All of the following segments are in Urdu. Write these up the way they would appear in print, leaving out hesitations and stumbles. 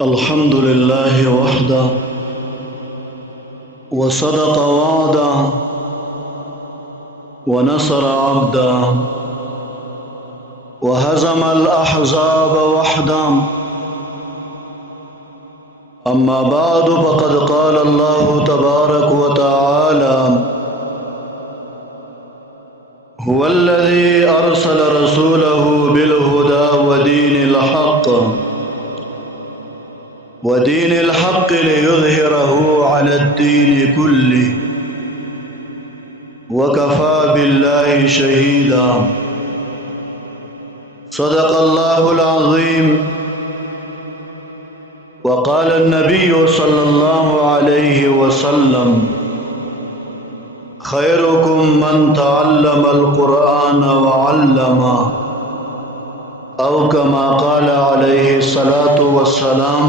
الحمد لله وحده وصدق وعده ونصر عبده وهزم الأحزاب وحده. أما بعد فقد قال الله تبارك وتعالى: هو الذي أرسل رسوله بالهدى ودين الحق ليظهره على الدين كله وكفى بالله شهيدا. صدق الله العظيم. وقال النبي صلى الله عليه وسلم: خيركم من تعلم القرآن وعلمه، أو كما قال عليه الصلاة والسلام.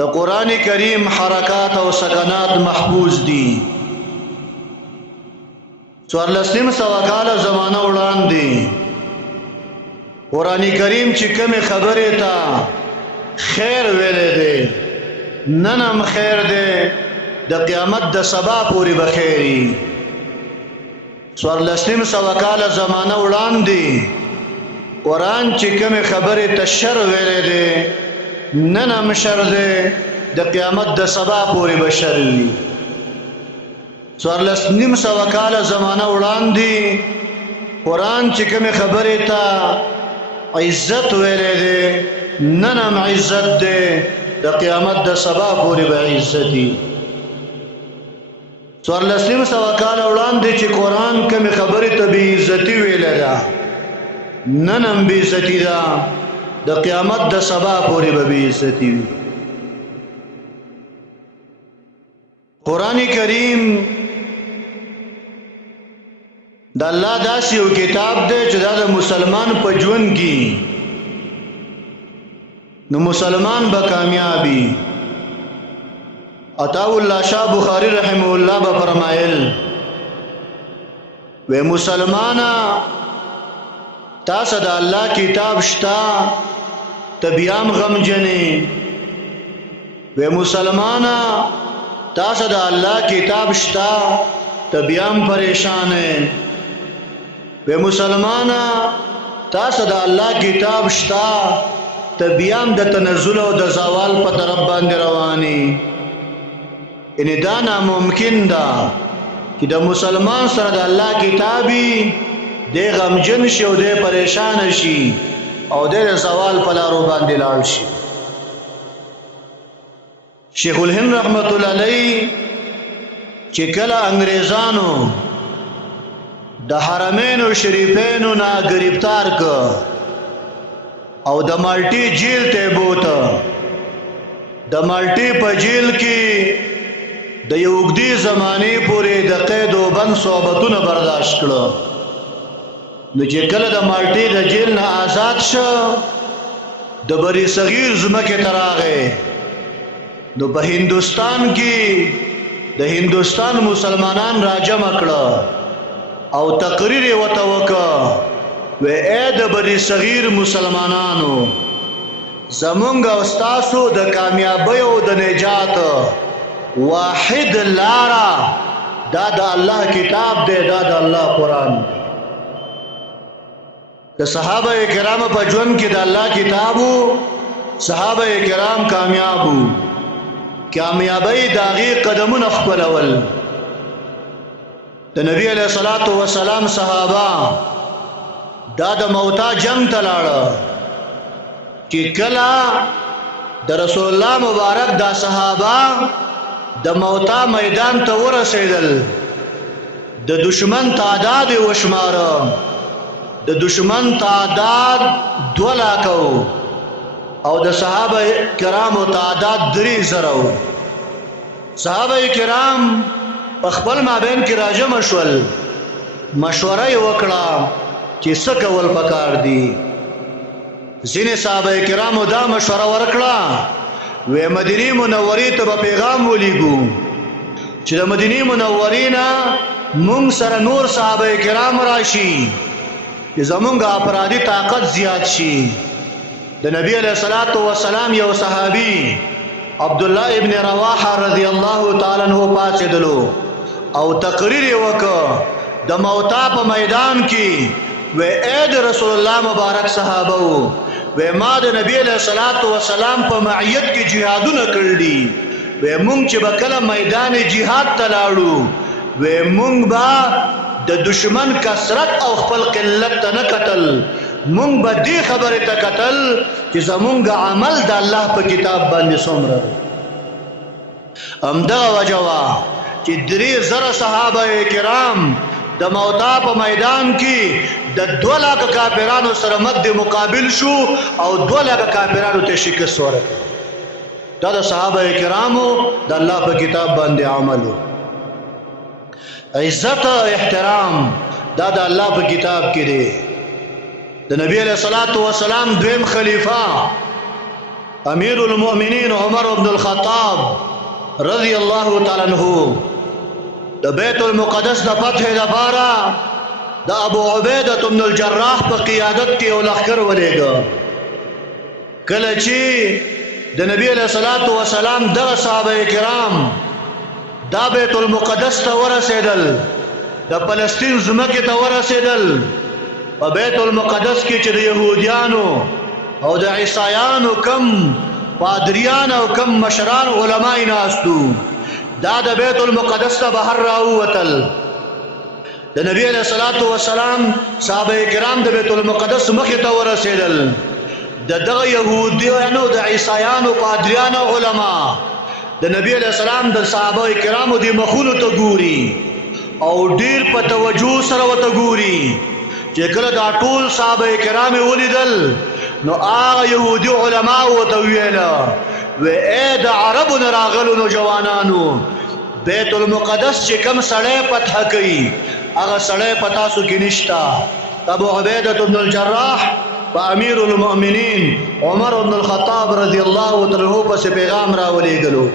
د قرآن کریم حرکات او سکنات محفوظ دي. څوارلسنیم سوه کاله زمانه وړاندې قرآن کریم چې کومې خبرې ته خیر ویلی دی نن هم خیر دی، د قیامت د سبا پورې به خیر وي. څوارلسنیم سوه کاله زمانه وړاندې قرآن چې کومې خبرې ته شر ویلی دی نن هم شر دی، د قیامت د سبا پورې به شر وي. څوارلسنیم سوه کاله زمانه وړاندې قرآن چې کومې خبرې ته عزت ویلی دی نن هم عزت دی، د قیامت د سبا پورې به عزت وي. څوارلسنیم سوه کاله وړاندې چې قرآن کومې خبرې ته بې عزتي ویله ده نن هم بې عزتي ده، د قیامت د سبا پورې به بې عزتي وي. قرآن کریم د الله داسې یو کتاب دی چې دا د مسلمان په ژوند کې نو مسلمان به کامیابی. عطا الله شاه بخاری رحمه الله به فرمایل و مسلمانا تاسو د الله کتاب شتا تبیام غمجنې، و مسلمانا تاسو د الله کتاب شتا تبیام پریشانې، و مسلمانا تاسو د الله کتاب شتا تبیام د تنزل او د زوال په طرف باندې رواني. ان دا ناممکن ده چې د مسلمان سره د الله کتابي د غمجن شي او د پریشان شي او د زوال په لارو باندې لاړ شي. شیخ الهند رحمت الله علیه چې کله انګریزانو د حرمین شریفینو نه گرفتار که او د مالټي جیل ته بوته، د مالټي په جیل کې د یو اوږدې زمانې پورې د قید و بند صحبتونه برداشت کړه. نو چې کله د مالټي د جیل نه آزاد شو د بری صغیر ځمکې ته راغی، نو په هندوستان کې د هندوستان مسلمانان راجمع کړه او تقریر یې ورته وکړه و اے د بری صغیر مسلمانانو، زمونږ او ستاسو د کامیابی او د نجات واحد لارا دا د الله کتاب دی، دا د الله قرآن. د صحابه کرام په ژوند کې د الله کتابو صحابه کرام کامیابو، کامیابی د هغې قدمونه خپلول. د نبی علیه الصلاة والسلام صحابه دا د موتا جنگ ته لاړه چې کله د رسول الله مبارک دا صحابه د موتا میدان ته ورسېدل، د دشمن تعداد یې وشماره، د دشمن تعداد 2 لاکه او د صحابه کرامو تعداد 3,000. صحابه کرام په خپل مابین کې راجمع شول، مشوره یې وکړه چې څه کول پکار دي. ځینې صحابه کرامو دا مشوره ورکړه و مدینه منورې ته به پیغام ولیږو چې د مدینه منورې نه مونږ سره نور صحابه کرام راشي چې زمونږ افرادي طاقت زیات شي. د نبی علیه الصلاة والسلام یو صحابي عبد الله ابن رواحه رضی الله تعالی عنہ پاتېدلو او تقریر یې وکړ د موتا په میدان کې و اے د رسول الله مبارک صحابه و ما د نبی علیہ الصلوۃ والسلام په معیت کې جهادونه کړل، و مونږ چې به کله میدان جهاد ته لاړو و مونږ به د دشمن کثرت او خپل قلت ته نه کتل، مونږ به دې خبرې ته کتل چې زمونږ عمل د الله په کتاب باندې څومره. همدغه وجه وه چې 3,000 صحابه کرام د موتا په میدان کې د 2 لاکه کافرانو سره مد مقابل شو او 2 لاکه کافرانو ته شکست ورکړ. دا د صحابه کرامو د الله په کتاب باندې عمل. عزت احترام دا د الله په کتاب کې دی. د نبی علیہ الصلوۃ والسلام دویم خلیفہ امیر المؤمنین عمر بن الخطاب رضی الله تعالی عنہ د بیت المقدس د فتح لپاره د ابو عبیده بن الجراح په قیادت کې یو لښکر ولېږه. کله چې د نبی علیہ الصلوۃ والسلام دغه صحابه کرام دا بیت المقدس ته ورسېدل، د فلسطین ځمکې ته ورسېدل، په بیت المقدس کې چې د یهودیانو او د عیسایانو کم پادریان او کم مشران علماء ناستو، دا د بیت المقدس ته بهر راووتل. د نبی علیہ الصلوۃ والسلام صحابه کرام د بیت المقدس مخې ته ورسېدل، دغه یهودیانو د عیسایانو پادریانو علما د نبی علیہ السلام د صحابه کرامو د مخونو ته ګوري او ډیر په توجه سره وته ګوري. چې کله دا ټول صحابه کرام ولیدل نو هغه يهودي علما وته ویل و اے د عربو راغلو نوجوانانو، بیت المقدس چې کم سړی فتح کوي هغه سړی پتا سو کې نشتا. ابو عبیده بن الجراح په امیر المؤمنین عمر بن الخطاب رضی الله تعالی عنہ پس پیغام راولېږلو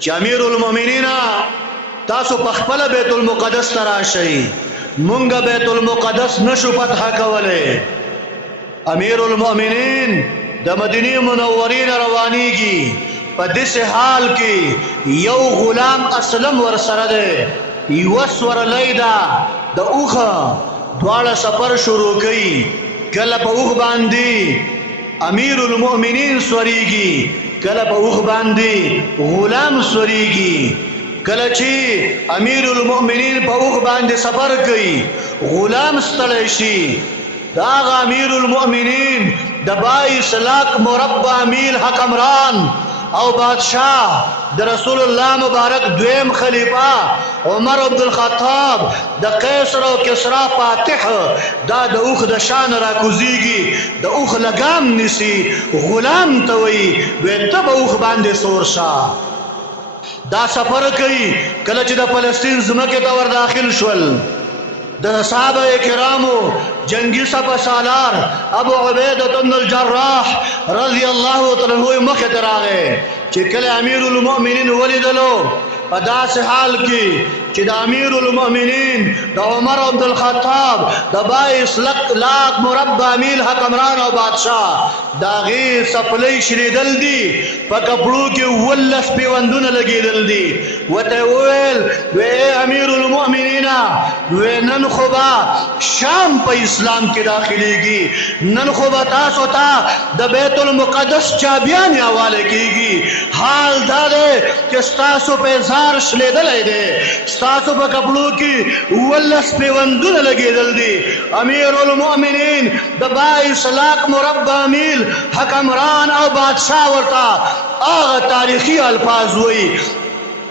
چې امیر المؤمنین تاسو په خپل بیت المقدس ته راشئ، مونږ بیت المقدس نشو فتح کولای. امیر المؤمنین د مدینه منورې روانېږي، په دې حال کې یو غلام اسلم ور سره ده، یو سور لیدا د اوخه دواړه سفر شروع کړي. کله په اوخ باندې امیر المؤمنین سوريږي، کله په اوخ باندې غلام سوريږي. کله چې امیر المؤمنین په اوخ باندې سفر کوي غلام ستړی شي، دا امیر المؤمنین د 22 لاکھ مربع میل حکمران او بادشاہ د رسول الله مبارک دویم خلیفہ عمر بن الخطاب د قیصر او کسرا فاتح دا د اوخ د شان را کوزیږي، د اوخ لګام نسی غلام ته وی ته به اوخ باندې سور شاه. دا سفر کوي کله چې د فلسطین ځمکې ته ور داخل شول. د صحابه کرامو جنگی سپه سالار ابو عبیده بن الجراح رضی الله تعالی عنہ مخې ته راغی چې کله امیر المؤمنین ولیدلو په داسې حال کې چې د امیر المؤمنین د عمر بن الخطاب د 22 لاکھ مربع میل حکمران او بادشاہ دا غي سپلې شریدل دي، په کپړو کې ولس پیوندونه لګیدل دي. وته ویل و امیر المؤمنین و نن خوبا شام په اسلام کې داخليږي، نن خوبا تاسو ته د بیت المقدس چابیان حواله کیږي. حال دا ده چې تاسو په زار شلیدلې ده، تاسو په کپړو کې ولس پیوندونه لګیدل دي. امیر المؤمنین د 22 لاکھ مربع میل حکمران او بادشاہ ورته هغه تاریخي الفاظ وایي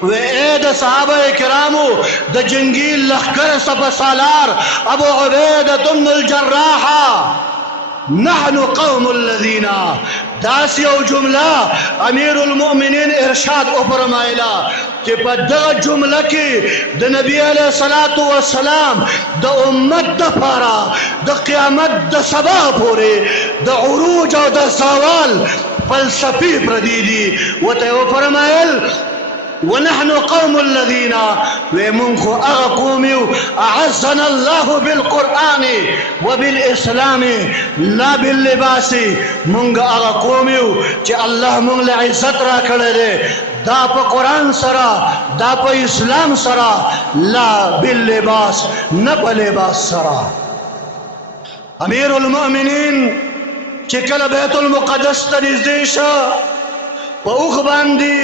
و اے د صحابه کرامو د جنگی لخکر سپه سالار ابو عبیده بن الجراح، نحن قوم الذين داس یو جمله امیر المؤمنین ارشاد او فرمایلا چې په دغه جمله کې د نبی علیہ الصلوۃ والسلام د امت د پاره د قیامت د سبا پورې د عروج او د زوال فلسفي پرديدي. وته فرمایل ونحن قوم الذين ومنخ أغقومي أعزنا الله بالقرآن وبالإسلام لا باللباس. منغ أغقومي چې الله منغ لعزت را کړل دا په قرآن سره دا په اسلام سره، لا باللباس نه په لباس سره. امیر المؤمنین چې کله بیت المقدس ته نږدې شو په اوخ باندې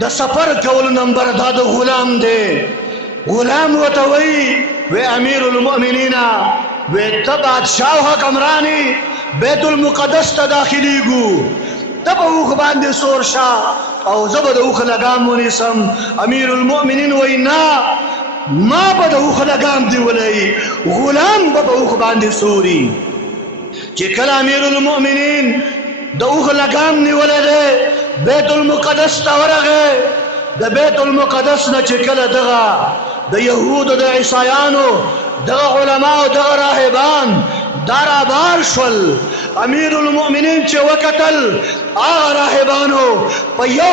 د سفر کول نمبر دا د غلام دی. غلام وته وی و امیر المؤمنین و ته بادشاہ حکمرانی بیت المقدس ته داخليږو، ته په اوخ باندې سور شاه او زبد اوخ لګام ونیسم. امیر المؤمنین وی نه ما په د اوخ لګام دی ولای، غلام په اوخ باندې سوري. چې کله امیر المؤمنین د اوخ لګام نیولې ده بیت المقدس ته ورغه، د بیت المقدس نه چې کله دغه د يهودو د عیسایانو دغه علما او دغه راهبان دربار شول امیر المؤمنین چې وکتل هغه راهبانو په یو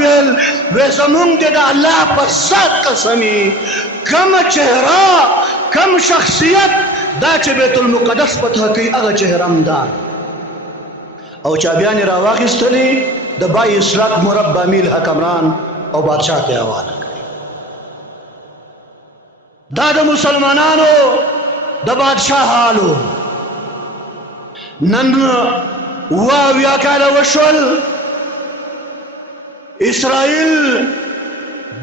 ویل وې زمونږ د الله په ذات قسمی کم چهره کم شخصیت دا چې بیت المقدس فتح کوي هغه چهره هم ده او چابیان را واخیستلی د بای اسراق مربع میل حکمران او بادشاہ ته حواله کړي دا د مسلمانانو د بادشاہ حالو نن واویا کاله وشول اسرائیل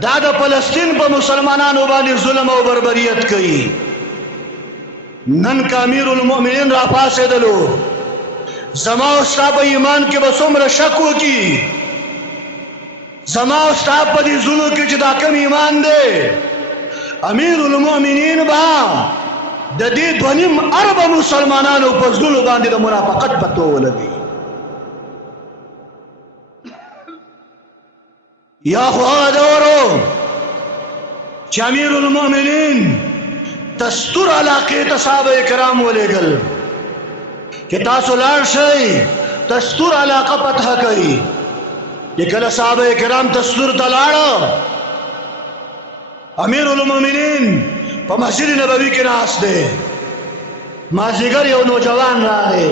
دا د فلسطین په مسلمانانو باندې ظلم او بربریت کوي نن امیر المؤمنین را پاسېدلو زما او ستا په ایمان کې به څومره شک وکړي زما او ستا په دې زړونو کې چې دا کوم ایمان دی امیر المؤمنین به د دې 2.5 اربه مسلمانانو په زړونو باندې د منافقت پتو ولګي یا خو هغه دورو چې امیر المؤمنین دستور علاقې ته صحابه کرام ولېږل کہ تاسو لاړ شئ دستور علاقه فتح کوي کله صحابه کرام دستور ته لاړه امیر المؤمنین په مسجد نبوي کې ناست دی مازیګر یو نوجوان راغی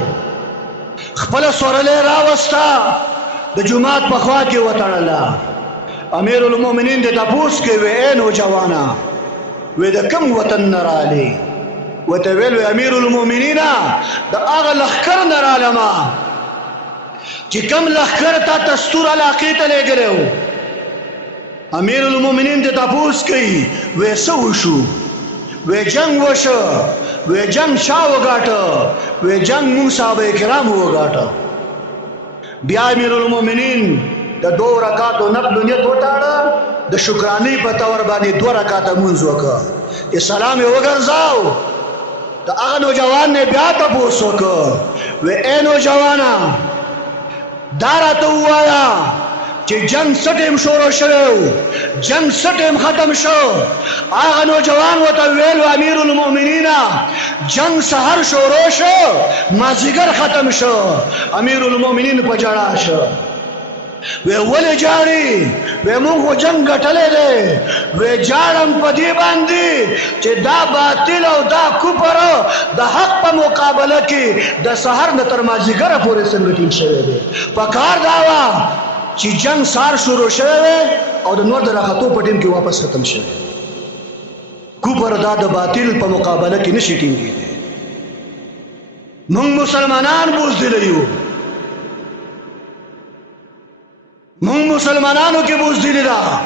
خپل سورلې راوستا د جمعات په خوا کې وتړله امیر المؤمنین د تپوس کې وې اے نوجوانا وې د کوم وطن نه راغلی وتویل امیر المؤمنین دا اغه لخر نه رالما چې کم لخر ته دستور علاقې ته لګلو امیر المؤمنین ته تاسو کوي وې سو شو وې جنگ وشو وې جنگ شا وګاټه وې جنگ مو صحابه کرام وګاټه بیا امیر المؤمنین د 2 رکعاتو نفل نیت وټاړه د شکرانې په تور باندې 2 رکعاته مونږ وکړه چې سلام یې وګرځاو دا هغه نوجوان نے بیا تاسو کو و اے نوجوانا دا راته وایا چې جنگ سټیم شروع شوه جنگ سټیم ختم شو هغه نوجوان وته ویل امیر المؤمنین جنگ سحر شروع شو مازیګر ختم شو امیر المؤمنین په جړا شو وی ولې جاړي وی موږ جنگ غټلې ده وی جاړم په دې باندې چې دا باطل او دا کفر د حق په مقابله کې د سحر نه تر مازیګر پورې څنګه ټینګ شوی دی په کار دا وا چې جنگ سار شروع شوی او د نور د راحتو په ټیم کې واپس ختم شوی کفر دا د باطل په مقابله کې نشي ټینګ کېږي موږ مسلمانان بوزدل یو مون مسلمانانو کې بوزدلی دا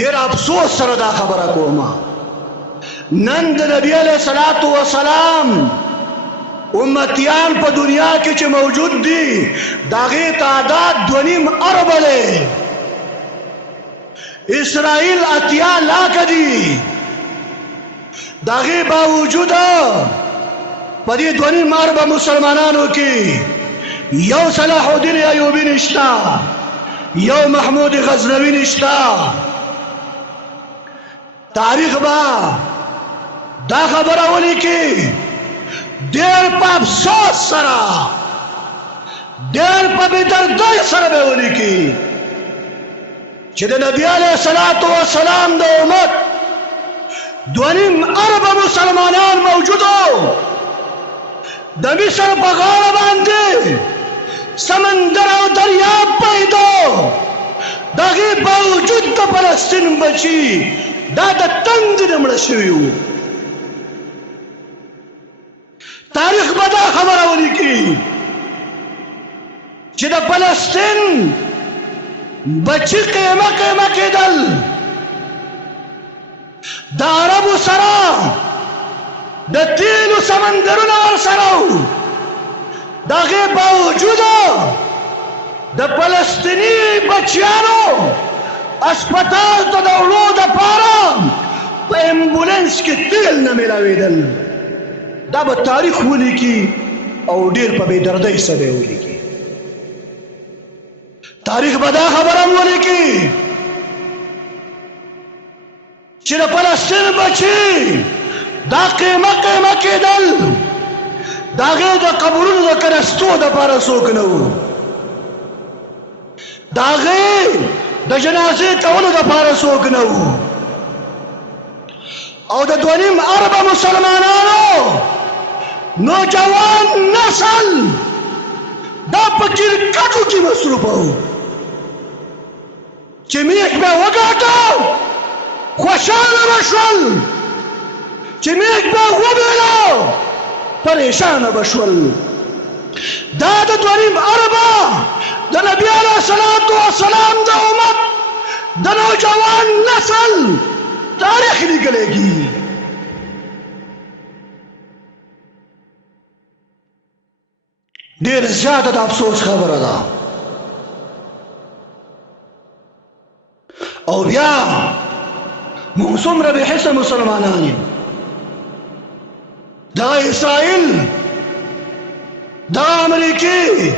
ډیر افسوس سره دا خبره کوم نن د نبی علیہ الصلوۃ والسلام امتیان په دنیا کې چې موجود دي داغه تعداد 2.5 ارب له اسرائیل اتیا لاکھ دي داغه باوجود په دې 2.5 ارب مسلمانانو کې یو صلاح الدین ایوبی نشتا یو محمود غزنوی نشتا تاریخ با دا خبره ولیکي ډېر په افسوس سره ډېر په بېدردۍ سره به ولیکي چې د نبی علیه الصلاة والسلام د امت 2.5 ارب مسلمانان موجودو د مصر په غاړه باندې سمندر او دریاب پیدا دغه باوجود د فلسطین بچي دا د تند نمړ شوی تاریخ به دا خبره ولیکي چې د فلسطین بچي قیمه کېدل د عربو سره د تیلو سمندرونه ورسره دغه باوجود د فلسطینی بچیانو اسپیټال ته د وړو دپاره په امبولانس کې تیل نه میلاوېدل دا به تاریخ ولیکي او ډېر په بېدردۍ سره ولیکي تاریخ به دا خبره هم ولیکي چې د فلسطین بچي دا قیمه کېدل داغه د قبرونو د کرستو د پاره څوک نه وو داغه د جنازې کولو د پاره څوک نه وو او د دویم اربع مسلمانانو نوجوان نسل دا په کرکټو کې مصروف وو چې میخ به وګاټو خوشاله بشول چې میخ به وبېلو پریشان بشول دا د دویم اربع د نبی علیه الصلاۃ والسلام د امت د نوجوان نسل تاریخ لیکلېږي ډېر زیاته د افسوس خبره ده او بیا موږ څومره بې حسه مسلمانان یو دا اسرائیل دا امریکي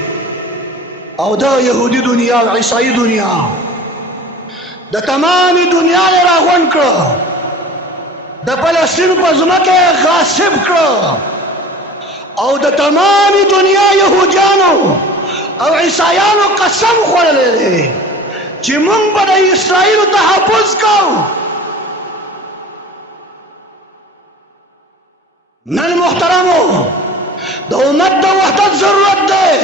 او دا یهودي دنیا او عیسائی دنیا د تمامي دنیا یې راغونډ کړه د فلسطین په ځمکه یې غاصب کړه او د تمامي دنیا یهودیانو او عیسایانو قسم خوړلی دی چې موږ به د اسرائیلو تحفظ کوو نن محترمو د امت د وحدت ضرورت دی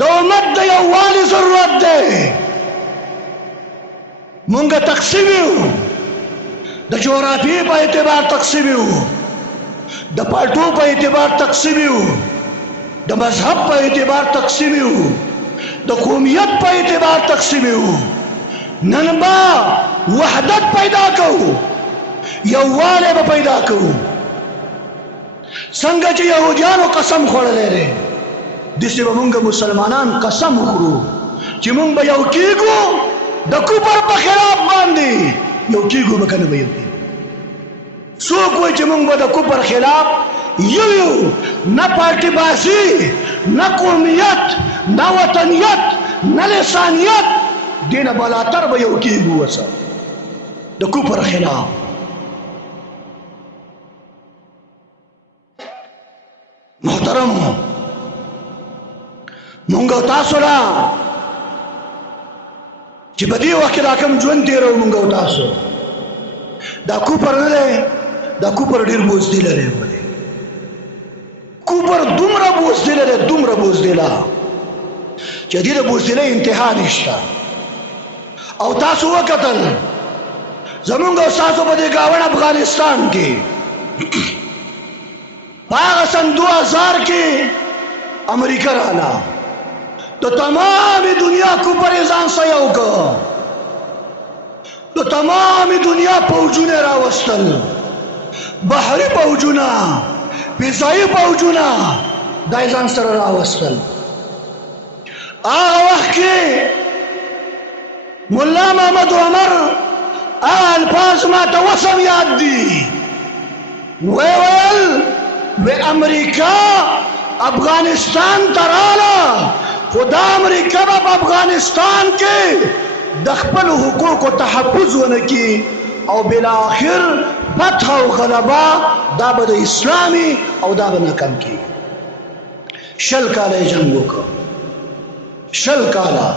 د امت د یووالي ضرورت دی مونږ تقسیم یو د جغرافیې په اعتبار تقسیم یو د پالټو په اعتبار تقسیم یو د مذهب په اعتبار تقسیم یو د قومیت په اعتبار تقسیم یو نن با وحدت پیدا کوو یووالی به پیدا کوو څنګه چې یهودیانو قسم خوړلی دی داسې به مونږ مسلمانان قسم وخورو چې مونږ به یو کېږو د کفر په خلاف باندې یو کېږو به که نه به یو کېږو څوک وایي چې مونږ به د کفر خلاف یو یو نه پارټي بازي نه قومیت نه وطنیت نه لسانیت دې نه بالاتر به یو کېږو وسه د کفر خلاف محترم مونږ او تاسو را چې په دې وخت کې دا کوم ژوند تېرو مونږ او تاسو دا کوپر نه دی دا کوپر ډېر بوزدل دی کوپر دومره بوزدل دی دومره بوزدله چې دې د بوزدلۍ انتها نشته او تاسو وکتل زمونږ او تاسو په دې ګاونډ افغانستان کې هغه سن 2000 کې امریکا رااله د تمامي دنیا کوپر یې ځان سره یو کړ د تمامي دنیا پوځونه راوستل بحري پوځونه فضایي پوځونه دا یې ځان سره راوستل هغه وخت کې ملا محمد عمر هغه الفاظ ما ته وسم یاد دي ویل و امریکا افغانستان تراله خدا امریکا په افغانستان کې د خپل حقوقو تحفظ ونه کی او بالاخر فتح او غلبه دا به د اسلامي او دا به ناکام کی شل کاله جنگ وکړ شل کاله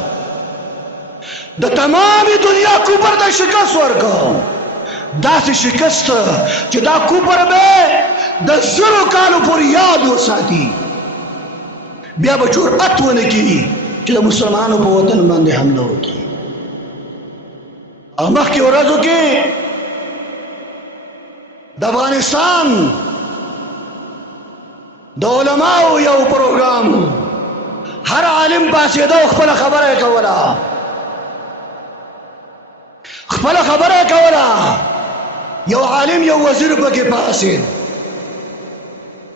د تمامي دنیا کوپر د شکست ورکړ داسې شکست چې دا کوپر به د 0 کالو پورې یاد وساتي بیا به جرأت ونه کړي چې د مسلمانانو په وطن باندې حمله وکړي او مخکې ورځو کې د افغانستان د علماو یو پروګرام هر عالم پاسېده او خپله خبره یې کوله خپله خبره یې کوله یو عالم یو وزیر پکې پاسېد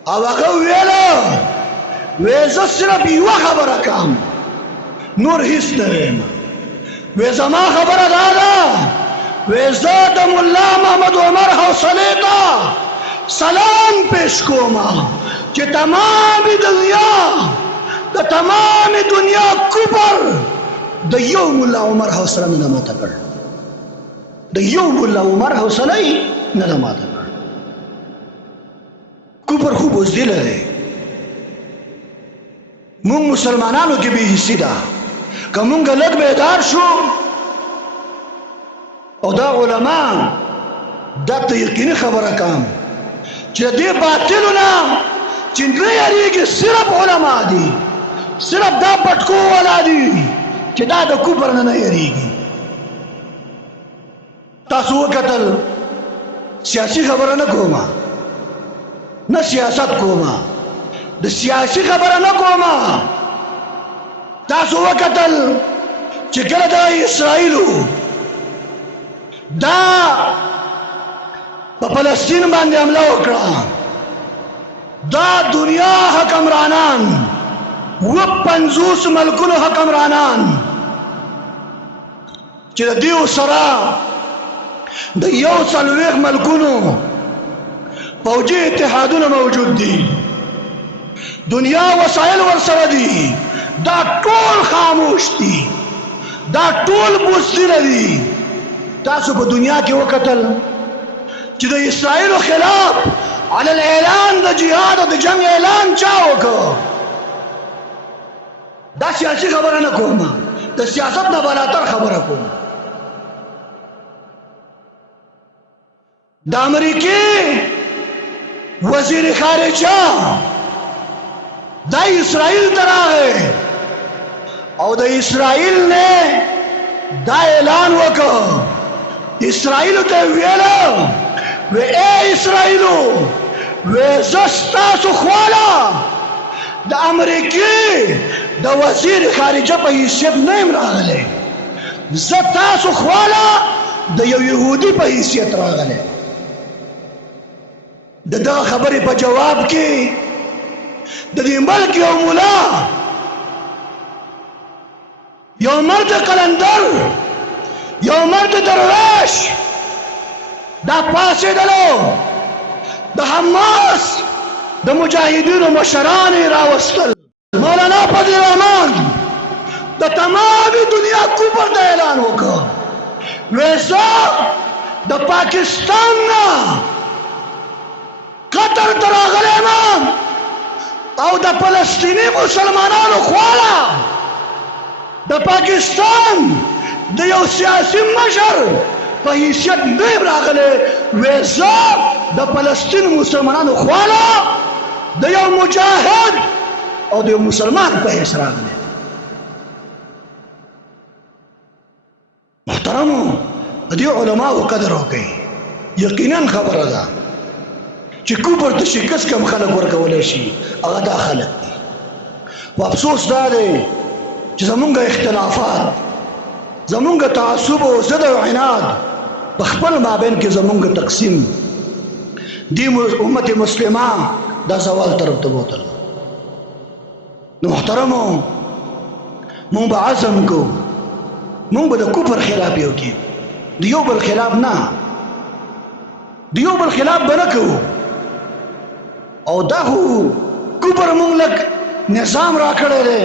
او هغه ویله وی زه صرف یوه خبره کوم نور هیڅ نه ویم وی زما خبره دا ده وی زه د ملا محمد عمر حوصلې ته سلام پیش کوم چې تمامي دنیا د تمامي دنیا کفر د یو ملا عمر حوصله نه ماته کړ د یو ملا عمر حوصله نه ماته کړ کفر خو بزدله دی مونږ مسلمانانو کې به حصي ده که مونږ لږ بیدار شو او دا علما دا ته یقیني خبره کوم چې دې باطلو نه چې نه یریږي صرف علما دي صرف دا پټکو والا دي چې دا د کفر نه یریږي تاسو وکتل سیاسي خبره نه کومه نه سیاست کومه د سیاسي خبره نه کومه تاسو وکتل چې کله د اسرائیلو دا په فلسطین باندې حمله وکړه دا دنیا حکمرانان 50 ملکونو حکمرانان چې د دیو سره د 140 ملکونو فوجي اتحادونه موجود دي دنیا وسایل ورسره دي دا ټول خاموش دي دا ټول بوستره دي تاسو په دنیا کې وکتل چې د اسرائیلو خلاف علی الاعلان د جهاد او د جنگ اعلان چا وکړ دا سیاسي خبره نه کومه د سیاست نه بالاتر خبره کوم د امریکای وزیر خارجه دا اسرائیل ته راغی او د اسرائیل نه دا اعلان وکړ اسرائیل ته ویل و اے اسرائیلو و زستاسو خوالا د امریکای د وزیر خارجه په حیثیت نه راغلی زستاسو خوالا د یو يهودي په حیثیت راغلی دا خبرې په جواب کې د دې ملک یو مولا یو مرد قلندر یو مرد درویش دا پاسېدلو د حماس د مجاهدینو مشران یې راوستل مولانا فضل الرحمن د تمامي دنیا کفر ته اعلان وکړ ویسا د پاکستان نه قطر ته راغلی یم او د فلسطیني مسلمانانو خواله د پاکستان د یو سیاسي مشر په حیثیت نه راغلی ویسا د فلسطین مسلمانانو خواله د یو مجاهد او د یو مسلمان په حیث راغلی محترمو د دې علماو قدر وکړئ یقینا خبره ده چې کفر ته شکست کم خلک ورکولی شي هغه دا خلک دي خو افسوس دا دی چې زمونږ اختلافات زمونږ تعصب او ضد او عناد په خپل مابین کې زمونږ تقسیم دی امت مسلمه دا زوال طرف ته بوتل نو محترمو مونږ به عزم کو مونږ به د کفر خلاف یو کې د یو بل خلاف نه د یو بل خلاف به نه کوو او دا خو کفر مونږ لږ نظام را کړی دی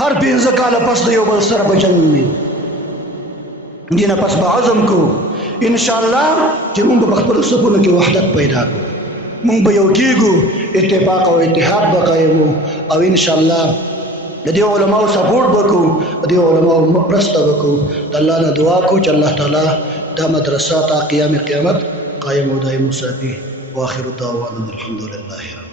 هر 15 کاله پس د یو بل سره به جنګ وي دې نه پس به عزم کو انشاءالله چې مونږ به په خپلو صفونو کې وحدت پیدا کړو مونږ به یو کېږو اتفاق او اتحاد به قایمو او انشاءالله د دې علماو سپورټ وکړو د دې علماو مرسته وکړو د الله نه دعا کوو چې الله تعالی دا مدرسه تا قیام قیامت قایم او دایم وساتي واخر دعوانا الحمد لله